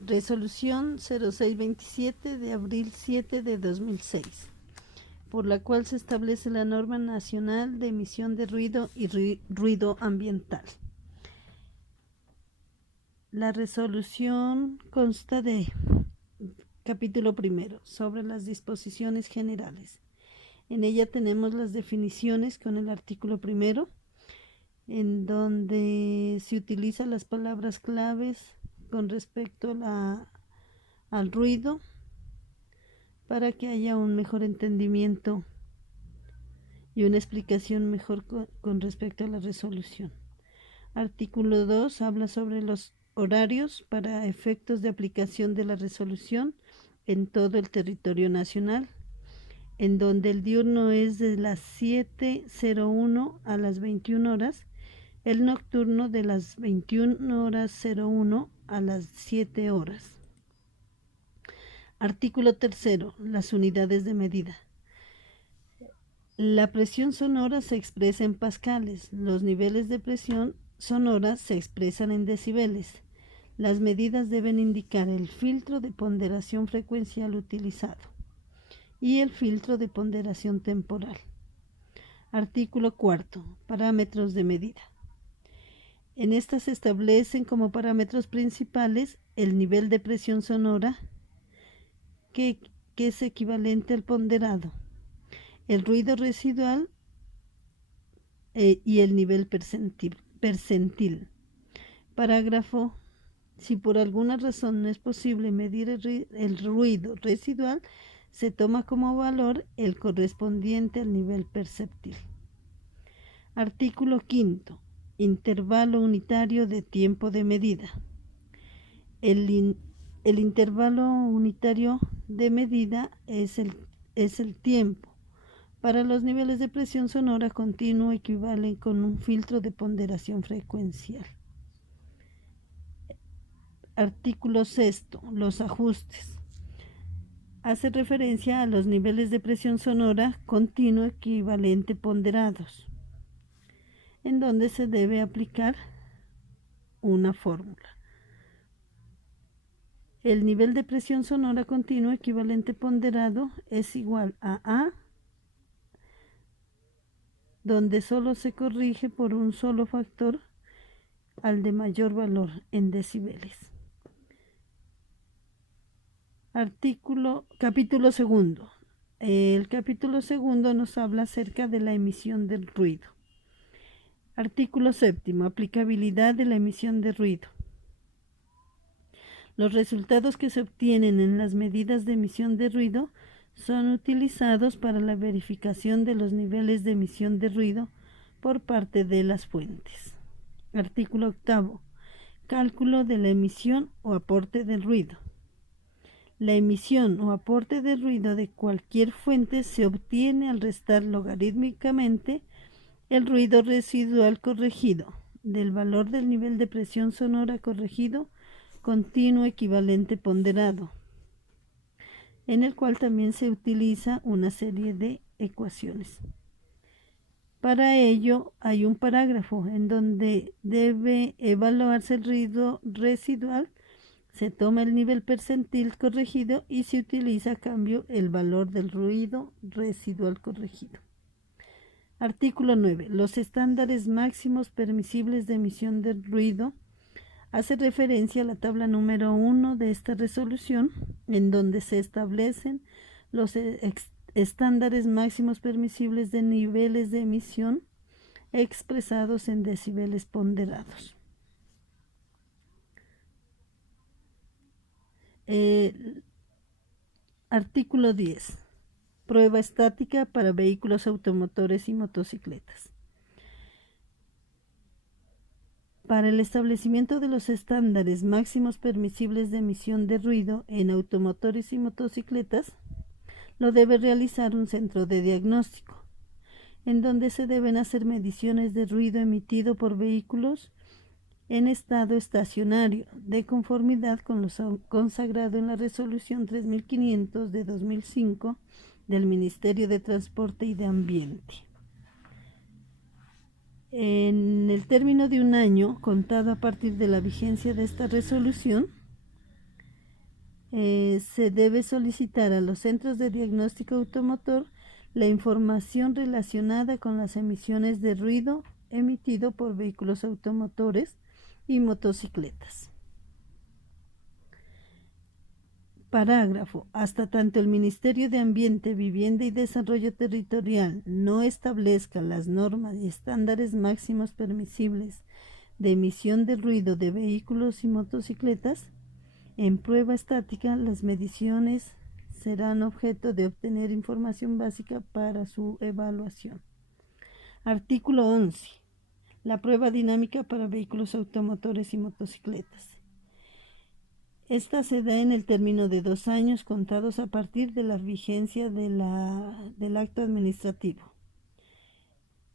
Resolución 0627 de abril 7 de 2006, por la cual se establece la norma nacional de emisión de ruido y ruido ambiental. La resolución consta de capítulo primero, sobre las disposiciones generales. En ella tenemos las definiciones con el artículo primero, en donde se utilizan las palabras claves con respecto al ruido para que haya un mejor entendimiento y una explicación mejor con respecto a la resolución. Artículo 2 habla sobre los horarios para efectos de aplicación de la resolución en todo el territorio nacional, en donde el diurno es de las 7:01 a las 21 horas, el nocturno de las 21:01 a las 7 horas. Artículo 3. Las unidades de medida. La presión sonora se expresa en pascales. Los niveles de presión sonora se expresan en decibeles. Las medidas deben indicar el filtro de ponderación frecuencial utilizado y el filtro de ponderación temporal. Artículo 4. Parámetros de medida. En estas se establecen como parámetros principales el nivel de presión sonora, que es equivalente al ponderado, el ruido residual y el nivel percentil. Parágrafo. Si por alguna razón no es posible medir el ruido residual, se toma como valor el correspondiente al nivel perceptil. Artículo 5. Intervalo unitario de tiempo de medida. El intervalo unitario de medida es el tiempo. Para los niveles de presión sonora continua equivalen con un filtro de ponderación frecuencial. Artículo 6. Los ajustes. Hace referencia a los niveles de presión sonora continua equivalente ponderados, en donde se debe aplicar una fórmula. El nivel de presión sonora continua equivalente ponderado es igual a A, donde solo se corrige por un solo factor al de mayor valor en decibeles. Capítulo segundo. El capítulo segundo nos habla acerca de la emisión del ruido. Artículo 7. Aplicabilidad de la emisión de ruido. Los resultados que se obtienen en las medidas de emisión de ruido son utilizados para la verificación de los niveles de emisión de ruido por parte de las fuentes. Artículo 8. Cálculo de la emisión o aporte del ruido. La emisión o aporte de ruido de cualquier fuente se obtiene al restar logarítmicamente el ruido residual corregido del valor del nivel de presión sonora corregido continuo equivalente ponderado, en el cual también se utiliza una serie de ecuaciones. Para ello hay un parágrafo en donde debe evaluarse el ruido residual, se toma el nivel percentil corregido y se utiliza a cambio el valor del ruido residual corregido. Artículo 9. Los estándares máximos permisibles de emisión de ruido. Hace referencia a la tabla número 1 de esta resolución, en donde se establecen los estándares máximos permisibles de niveles de emisión expresados en decibeles ponderados. Artículo 10. Prueba estática para vehículos automotores y motocicletas. Para el establecimiento de los estándares máximos permisibles de emisión de ruido en automotores y motocicletas, lo debe realizar un centro de diagnóstico, en donde se deben hacer mediciones de ruido emitido por vehículos en estado estacionario, de conformidad con lo consagrado en la Resolución 3500 de 2005 del Ministerio de Transporte y de Ambiente. En el término de un año, contado a partir de la vigencia de esta resolución, Se debe solicitar a los centros de diagnóstico automotor la información relacionada con las emisiones de ruido emitido por vehículos automotores y motocicletas. Parágrafo. Hasta tanto el Ministerio de Ambiente, Vivienda y Desarrollo Territorial no establezca las normas y estándares máximos permisibles de emisión de ruido de vehículos y motocicletas, en prueba estática las mediciones serán objeto de obtener información básica para su evaluación. Artículo 11. La prueba dinámica para vehículos automotores y motocicletas. Esta se da en el término de 2 años contados a partir de la vigencia del acto administrativo.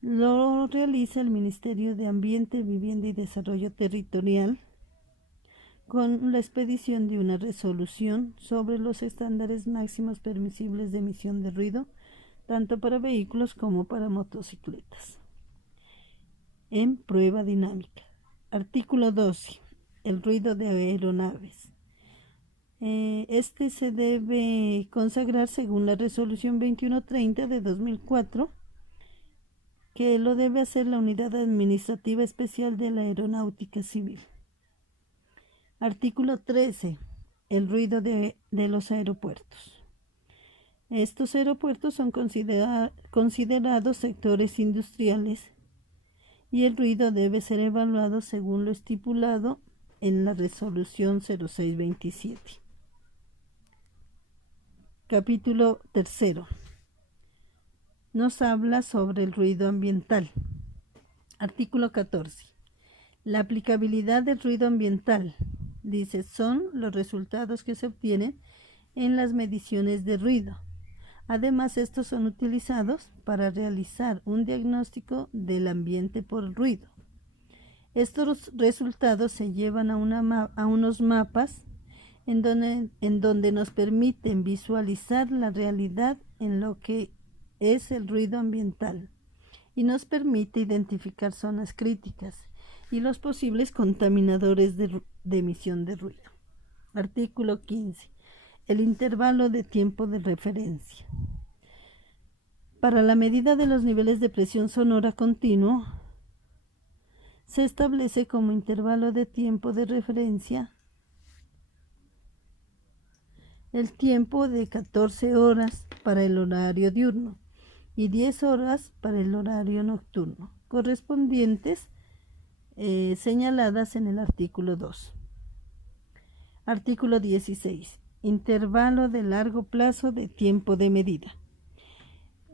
Lo realiza el Ministerio de Ambiente, Vivienda y Desarrollo Territorial con la expedición de una resolución sobre los estándares máximos permisibles de emisión de ruido, tanto para vehículos como para motocicletas. En prueba dinámica. Artículo 12. El ruido de aeronaves. Este se debe consagrar según la resolución 2130 de 2004, que lo debe hacer la Unidad Administrativa Especial de la Aeronáutica Civil. Artículo 13. El ruido de los aeropuertos. Estos aeropuertos son considerados sectores industriales y el ruido debe ser evaluado según lo estipulado en la resolución 0627. Capítulo 3. Nos habla sobre el ruido ambiental. Artículo 14. La aplicabilidad del ruido ambiental, dice, son los resultados que se obtienen en las mediciones de ruido. Además, estos son utilizados para realizar un diagnóstico del ambiente por ruido. Estos resultados se llevan a unos mapas en donde nos permiten visualizar la realidad en lo que es el ruido ambiental y nos permite identificar zonas críticas y los posibles contaminadores de emisión de ruido. Artículo 15. El intervalo de tiempo de referencia. Para la medida de los niveles de presión sonora continuo, se establece como intervalo de tiempo de referencia el tiempo de 14 horas para el horario diurno y 10 horas para el horario nocturno, correspondientes señaladas en el artículo 2. Artículo 16. Intervalo de largo plazo de tiempo de medida.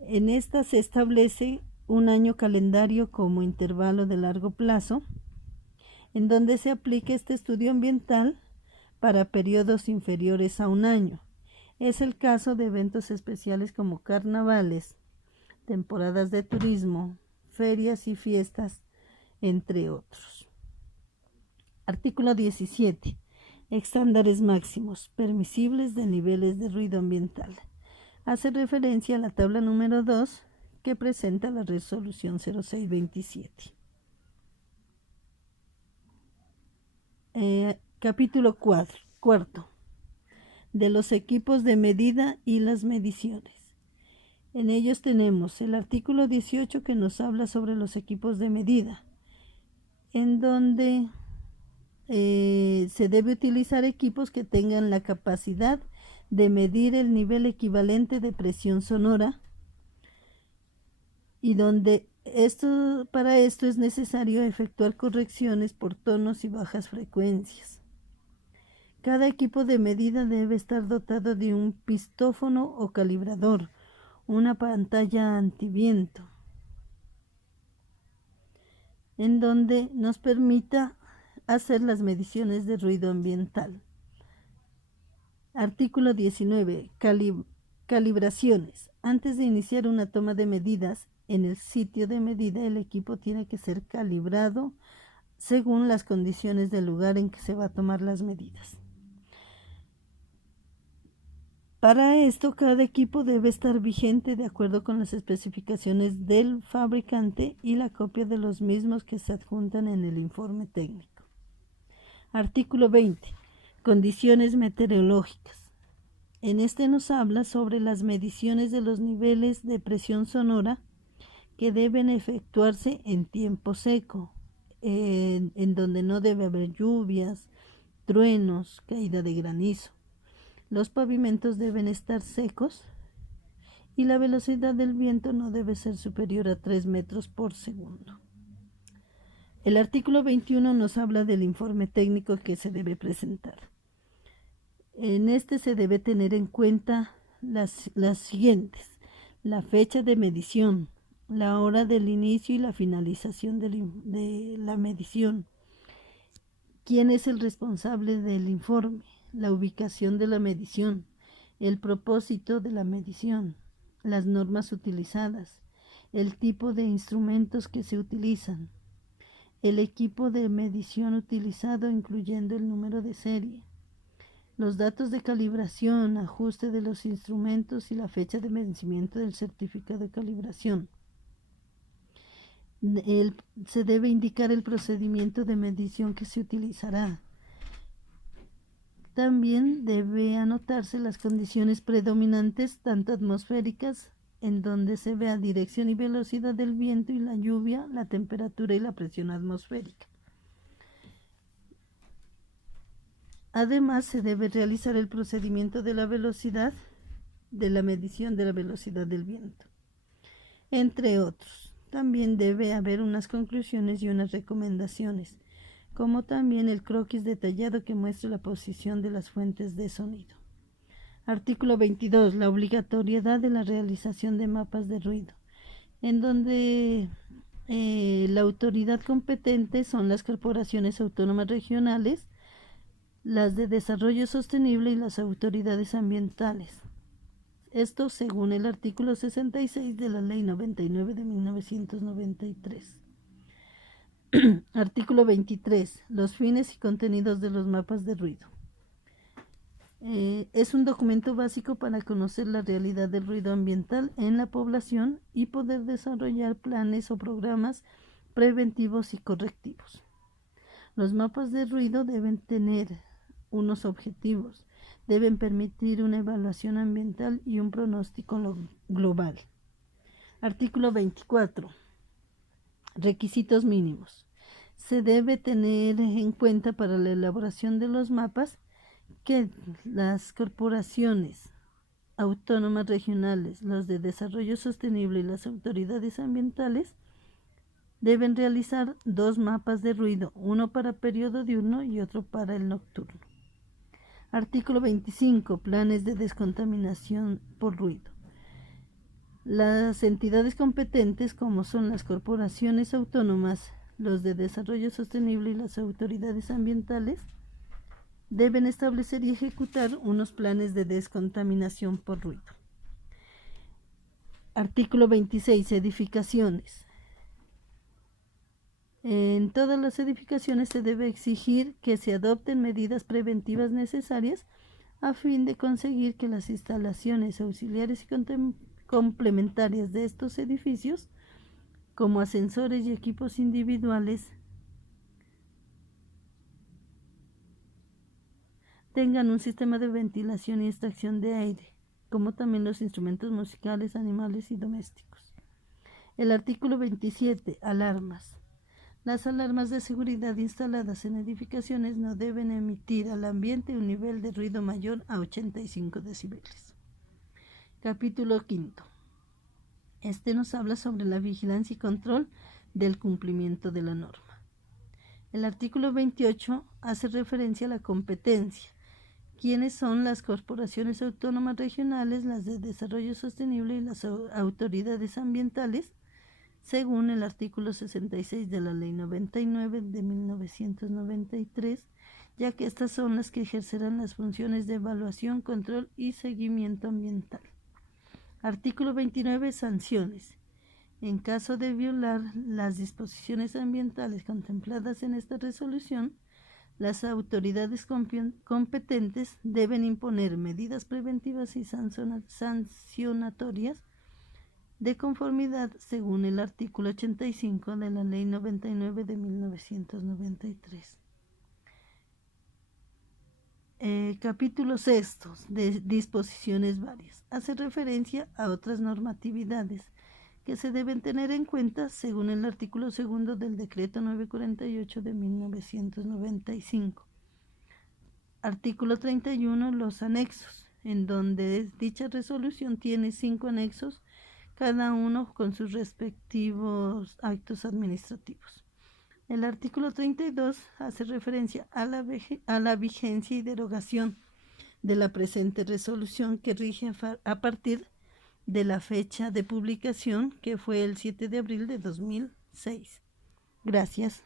En esta se establece un año calendario como intervalo de largo plazo, en donde se aplica este estudio ambiental para periodos inferiores a un año. Es el caso de eventos especiales como carnavales, temporadas de turismo, ferias y fiestas, entre otros. Artículo 17. Estándares máximos permisibles de niveles de ruido ambiental. Hace referencia a la tabla número 2 que presenta la resolución 0627. Capítulo 4. De los equipos de medida y las mediciones. En ellos tenemos el artículo 18 que nos habla sobre los equipos de medida, en donde se debe utilizar equipos que tengan la capacidad de medir el nivel equivalente de presión sonora y donde para esto es necesario efectuar correcciones por tonos y bajas frecuencias. Cada equipo de medida debe estar dotado de un pistófono o calibrador, una pantalla antiviento, en donde nos permita hacer las mediciones de ruido ambiental. Artículo 19. Calibraciones. Antes de iniciar una toma de medidas, en el sitio de medida el equipo tiene que ser calibrado según las condiciones del lugar en que se va a tomar las medidas. Para esto, cada equipo debe estar vigente de acuerdo con las especificaciones del fabricante y la copia de los mismos que se adjuntan en el informe técnico. Artículo 20. Condiciones meteorológicas. En este nos habla sobre las mediciones de los niveles de presión sonora que deben efectuarse en tiempo seco, en donde no debe haber lluvias, truenos, caída de granizo. Los pavimentos deben estar secos y la velocidad del viento no debe ser superior a 3 metros por segundo. El artículo 21 nos habla del informe técnico que se debe presentar. En este se debe tener en cuenta las siguientes: la fecha de medición, la hora del inicio y la finalización de la medición, quién es el responsable del informe, la ubicación de la medición, el propósito de la medición, las normas utilizadas, el tipo de instrumentos que se utilizan, el equipo de medición utilizado incluyendo el número de serie, los datos de calibración, ajuste de los instrumentos y la fecha de vencimiento del certificado de calibración. Se debe indicar el procedimiento de medición que se utilizará. También debe anotarse las condiciones predominantes, tanto atmosféricas, en donde se vea dirección y velocidad del viento y la lluvia, la temperatura y la presión atmosférica. Además, se debe realizar el procedimiento de la velocidad, de la medición de la velocidad del viento, entre otros. También debe haber unas conclusiones y unas recomendaciones, como también el croquis detallado que muestra la posición de las fuentes de sonido. Artículo 22. La obligatoriedad de la realización de mapas de ruido, en donde la autoridad competente son las corporaciones autónomas regionales, las de desarrollo sostenible y las autoridades ambientales. Esto según el artículo 66 de la Ley 99 de 1993. Artículo 23. Los fines y contenidos de los mapas de ruido. Es un documento básico para conocer la realidad del ruido ambiental en la población y poder desarrollar planes o programas preventivos y correctivos. Los mapas de ruido deben tener unos objetivos, deben permitir una evaluación ambiental y un pronóstico global. Artículo 24. Requisitos mínimos. Se debe tener en cuenta para la elaboración de los mapas que las corporaciones autónomas regionales, los de desarrollo sostenible y las autoridades ambientales deben realizar 2 mapas de ruido, uno para periodo diurno y otro para el nocturno. Artículo 25. Planes de descontaminación por ruido. Las entidades competentes, como son las corporaciones autónomas, los de desarrollo sostenible y las autoridades ambientales, deben establecer y ejecutar unos planes de descontaminación por ruido. Artículo 26. Edificaciones. En todas las edificaciones se debe exigir que se adopten medidas preventivas necesarias a fin de conseguir que las instalaciones auxiliares y complementarias de estos edificios, como ascensores y equipos individuales, tengan un sistema de ventilación y extracción de aire, como también los instrumentos musicales, animales y domésticos. El artículo 27. Alarmas. Las alarmas de seguridad instaladas en edificaciones no deben emitir al ambiente un nivel de ruido mayor a 85 decibeles. Capítulo 5. Este nos habla sobre la vigilancia y control del cumplimiento de la norma. El artículo 28 hace referencia a la competencia. ¿Quiénes son las corporaciones autónomas regionales, las de desarrollo sostenible y las autoridades ambientales? Según el artículo 66 de la Ley 99 de 1993, ya que estas son las que ejercerán las funciones de evaluación, control y seguimiento ambiental. Artículo 29. Sanciones. En caso de violar las disposiciones ambientales contempladas en esta resolución, las autoridades competentes deben imponer medidas preventivas y sancionatorias de conformidad según el artículo 85 de la Ley 99 de 1993. Capítulo sexto de disposiciones varias. Hace referencia a otras normatividades que se deben tener en cuenta según el artículo segundo del decreto 948 de 1995. Artículo 31. Los anexos, en donde dicha resolución tiene 5 anexos, cada uno con sus respectivos actos administrativos. El artículo 32 hace referencia a la vigencia y derogación de la presente resolución, que rige a partir de la fecha de publicación, que fue el 7 de abril de 2006. Gracias.